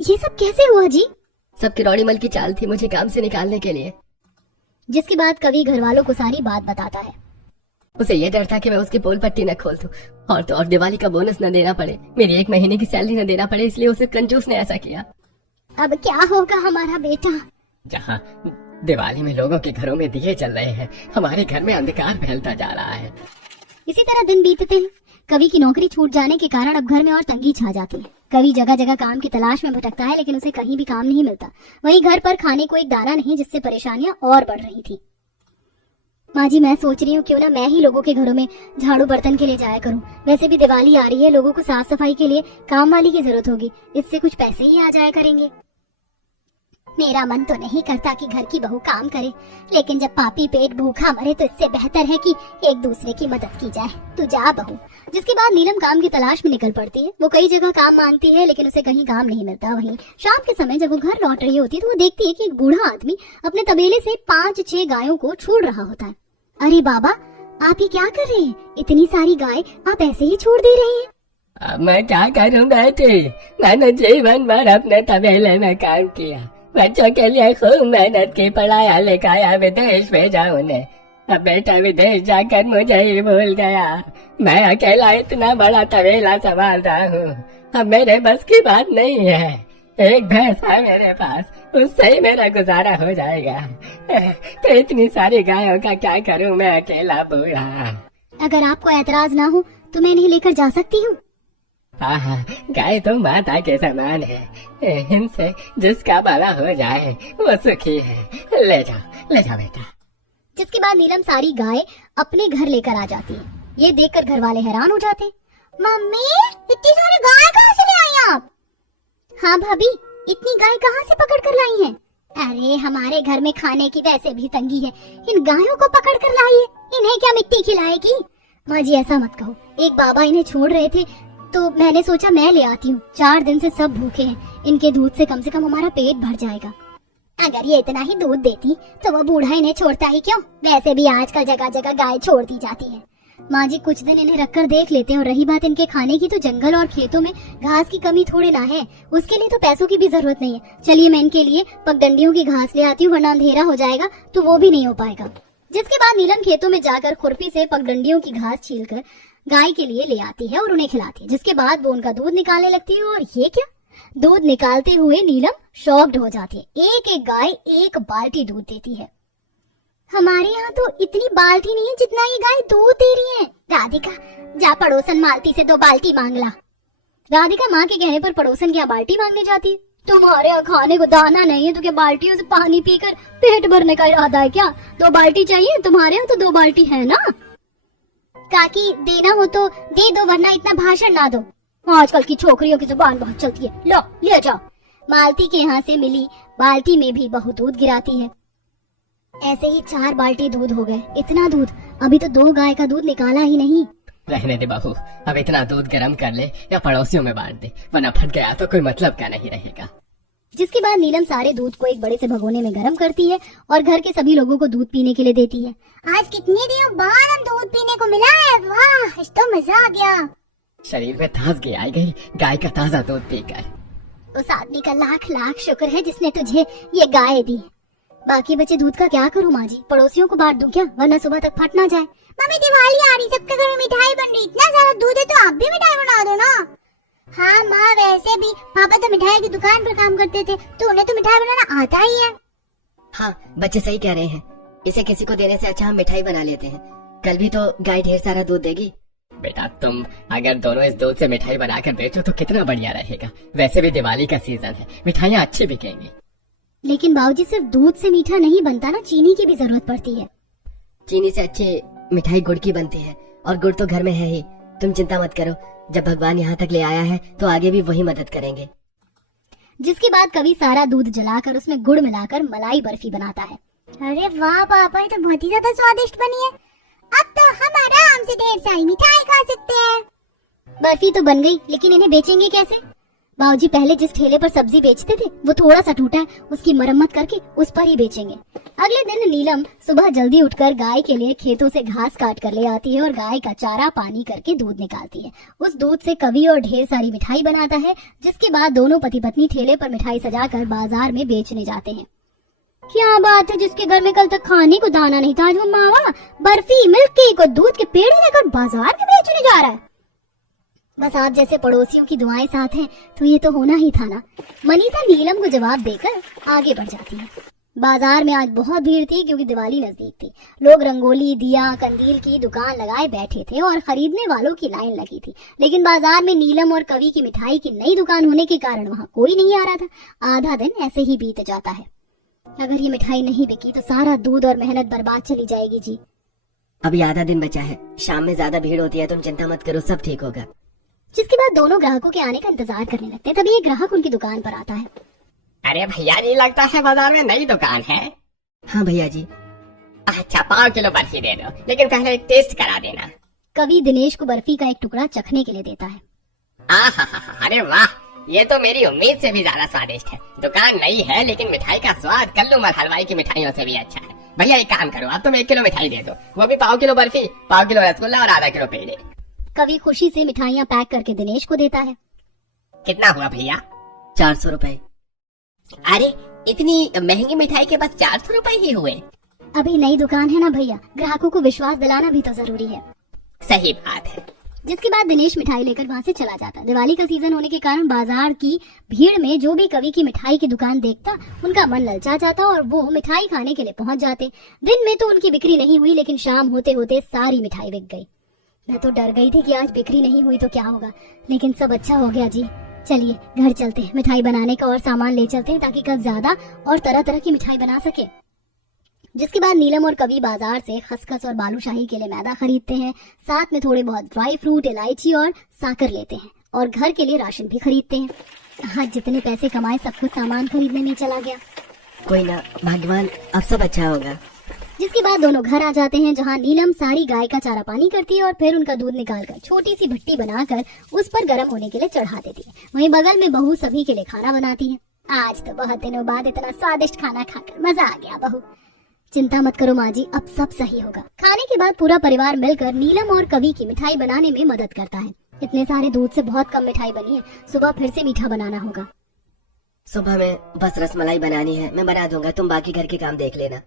ये सब कैसे हुआ जी? सब किरौड़ीमल की चाल थी मुझे काम से निकालने के लिए। जिसके बाद कवि घर वालों को सारी बात बताता है। उसे ये डर था कि मैं उसकी पोल पट्टी न खोल दूं और तो और दिवाली का बोनस न देना पड़े, मेरी 1 महीने की सैलरी न देना पड़े, इसलिए उसे कंजूस ने ऐसा किया। अब क्या होगा हमारा बेटा? जहाँ दिवाली में लोगों के घरों में दिए जल रहे हैं, हमारे घर में अंधकार फैलता जा रहा है। इसी तरह दिन बीतते हैं। कवि की नौकरी छूट जाने के कारण अब घर में और तंगी छा जाती है। कवि जगह जगह काम की तलाश में भटकता है, लेकिन उसे कहीं भी काम नहीं मिलता। वहीं घर पर खाने को एक दाना नहीं, जिससे परेशानियां और बढ़ रही थी। माँ जी, मैं सोच रही हूँ क्यों ना मैं ही लोगों के घरों में झाड़ू बर्तन के लिए जाया करूँ। वैसे भी दिवाली आ रही है, लोगों को साफ सफाई के लिए काम वाली की जरूरत होगी, इससे कुछ पैसे ही आ जाया करेंगे। मेरा मन तो नहीं करता कि घर की बहू काम करे, लेकिन जब पापी पेट भूखा मरे तो इससे बेहतर है कि एक दूसरे की मदद की जाए। तू जा बहू। जिसके बाद नीलम काम की तलाश में निकल पड़ती है। वो कई जगह काम मांगती है, लेकिन उसे कहीं काम नहीं मिलता। वहीं शाम के समय जब वो घर लौट रही होती है तो वो देखती है कि एक बूढ़ा आदमी अपने तबेले से 5-6 गायों को छोड़ रहा होता है। अरे बाबा, आप ये क्या कर रहे हैं? इतनी सारी गाय आप ऐसे ही छोड़ दे रहे हैं? अब मैं क्या करूँ बेटी, मैंने जीवन भर अपने तबेले में काम किया, बच्चों के लिए खूब मेहनत की, पढ़ाया लिखाया, विदेश भेजा उन्हें। अब बेटा विदेश जाकर मुझे ही भूल गया। मैं अकेला इतना बड़ा तबेला संभाल रहा हूँ, अब मेरे बस की बात नहीं है। एक भैंस है मेरे पास, उससे ही मेरा गुजारा हो जाएगा। तो इतनी सारी गायों का क्या करूँ मैं अकेला बूढ़ा। अगर आपको ऐतराज ना हो तो मैं इन्हें लेकर जा सकती हूँ। हाँ, गाय तो माता के समान है, इनसे जिसका भला हो जाए वो सुखी है। ले जाओ बेटा। जिसके बाद नीलम सारी गाय अपने घर लेकर आ जाती है। ये देखकर घर वाले हैरान हो जाते हैं। मम्मी, इतनी सारी गाय कहाँ से ले आई आप? हाँ भाभी, इतनी गाय कहाँ से पकड़ कर लाई हैं? अरे हमारे घर में खाने की वैसे भी तंगी है, इन गायों को पकड़ कर लाई है, इन्हें क्या मिट्टी खिलाएगी? माँ जी ऐसा मत कहो, एक बाबा इन्हें छोड़ रहे थे तो मैंने सोचा मैं ले आती हूँ। 4 दिन से सब भूखे हैं, इनके दूध से कम हमारा पेट भर जाएगा। अगर ये इतना ही दूध देती तो वो बूढ़ा इन्हें छोड़ता ही क्यों? वैसे भी आजकल जगह जगह गाय छोड़ दी जाती है। माँ जी कुछ दिन इन्हें रखकर देख लेते हैं। और रही बात इनके खाने की, तो जंगल और खेतों में घास की कमी थोड़े ना है, उसके लिए तो पैसों की भी जरूरत नहीं है। चलिए मैं इनके लिए पगडंडियों की घास ले आती हूँ, वरना अंधेरा हो जाएगा तो वो भी नहीं हो पाएगा। जिसके बाद नीलम खेतों में जाकर खुरपी से पगडंडियों की घास छीलकर गाय के लिए ले आती है और उन्हें खिलाती है। जिसके बाद वो उनका दूध निकालने लगती है। और ये क्या, दूध निकालते हुए नीलम शॉक्ड हो जाती है। एक एक गाय 1 बाल्टी दूध देती है। हमारे यहाँ तो इतनी बाल्टी नहीं है जितना ये गाय दूध दे रही है। राधिका, जा पड़ोसन मालती से 2 बाल्टी मांग ला। राधिका माँ के कहने पर पड़ोसन के यहाँ बाल्टी मांगने जाती है। तुम्हारे यहाँ खाने को दाना नहीं है तो क्या बाल्टियों से पानी पीकर पेट भरने का इरादा है क्या? 2 बाल्टी चाहिए? तुम्हारे यहाँ तो 2 बाल्टी है ना। काकी, देना हो तो दे दो, वरना इतना भाषण ना दो। आजकल की छोकरियों की जुबान बहुत चलती है। लो ले जाओ। मालती के यहाँ से मिली बाल्टी में भी बहुत दूध गिराती है। ऐसे ही 4 बाल्टी दूध हो गए। इतना दूध, अभी तो 2 गाय का दूध निकाला ही नहीं। रहने दे बहू, अब इतना दूध गर्म कर ले या पड़ोसियों में बांट दे, वरना फट गया तो कोई मतलब का नहीं रहेगा। जिसके बाद नीलम सारे दूध को एक बड़े से भगोने में गर्म करती है और घर के सभी लोगों को दूध पीने के लिए देती है। आज कितने दिनों बाद हम दूध पीने को मिला है, वाह, इस तो मजा आ गया। शरीर में ताजगी आई गई गाय का ताजा दूध पीकर। उस आदमी का लाख लाख शुक्र है जिसने तुझे ये गाय दी। बाकी बचे दूध का क्या करूँ माँ जी? पड़ोसियों को बांट दूं क्या, वरना सुबह तक फट ना जाए। मम्मी दिवाली आ रही, सबके घर में मिठाई बन रही, इतना सारा दूध है तो आप भी मिठाई बना दो ना। हाँ माँ, वैसे भी पापा तो मिठाई की दुकान पर काम करते थे तो उन्हें तो मिठाई बनाना आता ही है। हाँ, बच्चे सही कह रहे हैं, इसे किसी को देने से अच्छा हम मिठाई बना लेते हैं। कल भी तो गाय ढेर सारा दूध देगी। बेटा तुम अगर दोनों इस दूध से मिठाई बनाकर बेचो तो कितना बढ़िया रहेगा। वैसे भी दिवाली का सीजन है, मिठाइयाँ अच्छी बिकेंगी। लेकिन बाबूजी, सिर्फ दूध से मीठा नहीं बनता ना, चीनी की भी जरूरत पड़ती है। चीनी से अच्छी मिठाई गुड़ की बनती है, और गुड़ तो घर में है ही। तुम चिंता मत करो, जब भगवान यहाँ तक ले आया है तो आगे भी वही मदद करेंगे। जिसके बाद कवि सारा दूध जलाकर उसमें गुड़ मिलाकर मलाई बर्फी बनाता है। अरे वाह पापा, ये तो बहुत ही ज्यादा स्वादिष्ट बनी है। अब तो हम आराम से ढेर सारी मिठाई खा सकते हैं। बर्फी तो बन गई, लेकिन इन्हें बेचेंगे कैसे? बाबूजी पहले जिस ठेले पर सब्जी बेचते थे वो थोड़ा सा टूटा है, उसकी मरम्मत करके उस पर ही बेचेंगे। अगले दिन नीलम सुबह जल्दी उठकर गाय के लिए खेतों से घास काट कर ले आती है और गाय का चारा पानी करके दूध निकालती है। उस दूध से कवि और ढेर सारी मिठाई बनाता है, जिसके बाद दोनों पति पत्नी ठेले पर मिठाई सजाकर बाजार में बेचने जाते हैं। क्या बात है, जिसके घर में कल तक खाने को दाना नहीं था आज वो मावा बर्फी मिल्क केक और दूध के पेड़ लेकर बाजार में बेचने जा रहा है। बस आप जैसे पड़ोसियों की दुआएं साथ हैं तो ये तो होना ही था ना। मनीता नीलम को जवाब देकर आगे बढ़ जाती है। बाजार में आज बहुत भीड़ थी क्योंकि दिवाली नजदीक थी। लोग रंगोली, दिया, कंदील की दुकान लगाए बैठे थे और खरीदने वालों की लाइन लगी थी। लेकिन बाजार में नीलम और कवि की मिठाई की नई दुकान होने के कारण वहाँ कोई नहीं आ रहा था। आधा दिन ऐसे ही बीत जाता है। अगर ये मिठाई नहीं बिकी तो सारा दूध और मेहनत बर्बाद चली जाएगी जी। अभी आधा दिन बचा है, शाम में ज्यादा भीड़ होती है, तुम चिंता मत करो, सब ठीक होगा। जिसके बाद दोनों ग्राहकों के आने का इंतजार करने लगते हैं। तभी एक ग्राहक उनकी दुकान पर आता है। अरे भैया जी, लगता है बाजार में नई दुकान है। हाँ भैया जी। अच्छा 5 किलो बर्फी दे दो, लेकिन पहले एक टेस्ट करा देना। कवि दिनेश को बर्फी का एक टुकड़ा चखने के लिए देता है। अरे वाह, ये तो मेरी उम्मीद से भी ज्यादा स्वादिष्ट है। दुकान नई है लेकिन मिठाई का स्वाद कल्लूमल हलवाई की मिठाइयों से भी अच्छा है। भैया एक काम करो, अब तुम 1 किलो मिठाई दे दो, वो भी 1/4 किलो बर्फी, 1/4 किलो रसगुल्ला और आधा किलो पेड़े। कवि खुशी से मिठाइयाँ पैक करके दिनेश को देता है। कितना हुआ भैया? 400 रुपए। अरे इतनी महंगी मिठाई के बस 400 रुपए ही हुए? अभी नई दुकान है ना भैया, ग्राहकों को विश्वास दिलाना भी तो जरूरी है। सही बात है। जिसके बाद दिनेश मिठाई लेकर वहाँ से चला जाता। दिवाली का सीजन होने के कारण बाजार की भीड़ में जो भी कवि की मिठाई की दुकान देखता उनका मन ललचा जाता और वो मिठाई खाने के लिए पहुँच जाते। दिन में तो उनकी बिक्री नहीं हुई, लेकिन शाम होते होते सारी मिठाई बिक गई। मैं तो डर गई थी कि आज बिक्री नहीं हुई तो क्या होगा, लेकिन सब अच्छा हो गया जी। चलिए घर चलते हैं, मिठाई बनाने का और सामान ले चलते हैं ताकि कल ज्यादा और तरह तरह की मिठाई बना सके। जिसके बाद नीलम और कवि बाजार से खसखस और बालूशाही के लिए मैदा खरीदते हैं, साथ में थोड़े बहुत ड्राई फ्रूट, इलायची और साकर लेते हैं और घर के लिए राशन भी खरीदते हैं। आज जितने पैसे कमाए सब कुछ सामान खरीदने में चला गया। कोई ना भगवान, अब सब अच्छा होगा। जिसके बाद दोनों घर आ जाते हैं, जहां नीलम सारी गाय का चारा पानी करती है और फिर उनका दूध निकालकर छोटी सी भट्टी बनाकर उस पर गर्म होने के लिए चढ़ा देती है। वहीं बगल में बहू सभी के लिए खाना बनाती है। आज तो बहुत दिनों बाद इतना स्वादिष्ट खाना खाकर मजा आ गया बहू। चिंता मत करो माँ जी, अब सब सही होगा। खाने के बाद पूरा परिवार मिलकर नीलम और कवि की मिठाई बनाने में मदद करता है। इतने सारे दूध से बहुत कम मिठाई बनी है, सुबह फिर से मीठा बनाना होगा। सुबह में बस रसमलाई बनानी है, मैं बना दूंगा, तुम बाकी घर के काम देख लेना।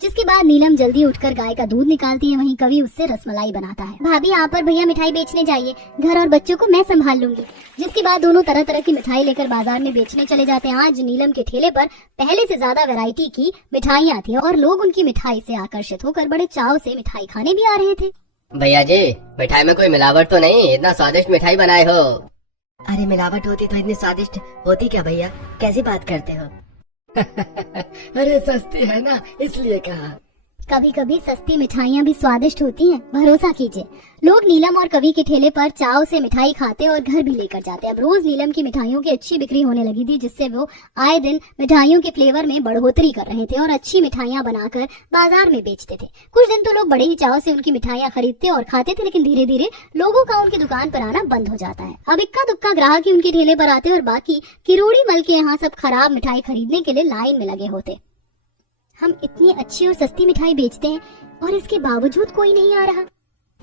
जिसके बाद नीलम जल्दी उठकर गाय का दूध निकालती है, वहीं कवि उससे रसमलाई बनाता है। भाभी आप और भैया मिठाई बेचने जाइए, घर और बच्चों को मैं संभाल लूंगी। जिसके बाद दोनों तरह तरह की मिठाई लेकर बाजार में बेचने चले जाते हैं। आज नीलम के ठेले पर पहले से ज्यादा वैरायटी की मिठाइयाँ थी और लोग उनकी मिठाई से आकर्षित होकर बड़े चाव से मिठाई खाने भी आ रहे थे। भैया जी, मिठाई में कोई मिलावट तो नहीं? इतना स्वादिष्ट मिठाई बनाए हो। अरे मिलावट होती तो इतनी स्वादिष्ट होती क्या भैया, कैसी बात करते हो? अरे सस्ती है ना, इसलिए कहा। कभी कभी सस्ती मिठाइयाँ भी स्वादिष्ट होती हैं, भरोसा कीजिए। लोग नीलम और कवि के ठेले पर चाव से मिठाई खाते और घर भी लेकर जाते। अब रोज नीलम की मिठाइयों की अच्छी बिक्री होने लगी थी, जिससे वो आए दिन मिठाइयों के फ्लेवर में बढ़ोतरी कर रहे थे और अच्छी मिठाइयाँ बनाकर बाजार में बेचते थे। कुछ दिन तो लोग बड़े ही चाव से उनकी मिठाइयाँ खरीदते और खाते थे, लेकिन धीरे धीरे लोगों का उनकी दुकान पर आना बंद हो जाता है। अब इक्का दुक्का ग्राहक ही उनके ठेले पर आते और बाकी किरोड़ी मल के यहाँ सब खराब मिठाई खरीदने के लिए लाइन में लगे होते। हम इतनी अच्छी और सस्ती मिठाई बेचते हैं और इसके बावजूद कोई नहीं आ रहा।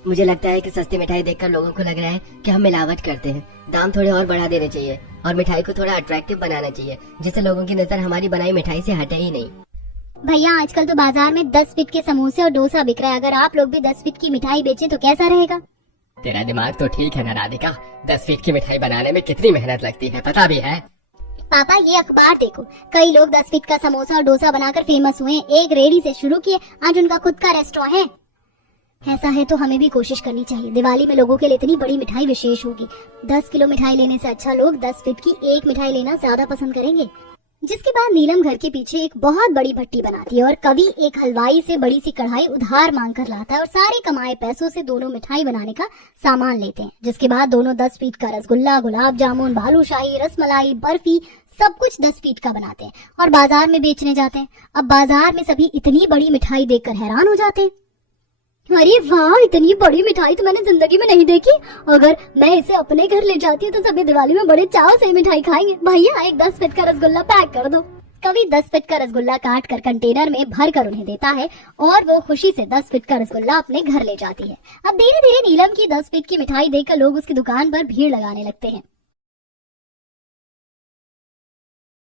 मुझे लगता है कि सस्ती मिठाई देखकर लोगों को लग रहा है कि हम मिलावट करते हैं। दाम थोड़े और बढ़ा देने चाहिए और मिठाई को थोड़ा अट्रैक्टिव बनाना चाहिए, जिससे लोगों की नजर हमारी बनाई मिठाई से हटे ही नहीं। भैया आजकल तो बाजार में 10 फीट के समोसे और डोसा बिक रहा है। अगर आप लोग भी 10 फीट की मिठाई बेचें तो कैसा रहेगा? तेरा दिमाग तो ठीक है ना राधिका, 10 फीट की मिठाई बनाने में कितनी मेहनत लगती है पता भी है। पापा ये अखबार देखो, कई लोग 10 फीट का समोसा और डोसा बनाकर फेमस हुए। एक रेडी से शुरू किए, आज उनका खुद का रेस्टोरेंट है। ऐसा है तो हमें भी कोशिश करनी चाहिए। दिवाली में लोगों के लिए इतनी बड़ी मिठाई विशेष होगी। 10 किलो मिठाई लेने से अच्छा लोग 10 फीट की एक मिठाई लेना ज्यादा पसंद करेंगे। जिसके बाद नीलम घर के पीछे एक बहुत बड़ी भट्टी बनाती है और कवि एक हलवाई से बड़ी सी कढ़ाई उधार मांग कर लाता है और सारे कमाए पैसों से दोनों मिठाई बनाने का सामान लेते हैं। जिसके बाद दोनों 10 फीट का रसगुल्ला, गुलाब जामुन, बालूशाही, रसमलाई, बर्फी सब कुछ 10 फीट का बनाते हैं और बाजार में बेचने जाते हैं। अब बाजार में सभी इतनी बड़ी मिठाई देखकर हैरान हो जाते हैं। अरे वाह, इतनी बड़ी मिठाई तो मैंने जिंदगी में नहीं देखी। अगर मैं इसे अपने घर ले जाती हूँ तो सभी दिवाली में बड़े चाव से मिठाई खाएंगे। भैया एक 10 फीट का रसगुल्ला पैक कर दो। कवि 10 फीट का रसगुल्ला काट कर कंटेनर में भर कर उन्हें देता है और वो खुशी से 10 फीट का रसगुल्ला अपने घर ले जाती है। अब धीरे धीरे नीलम की 10 फीट की मिठाई देखकर लोग उसकी दुकान पर भीड़ लगाने लगते हैं।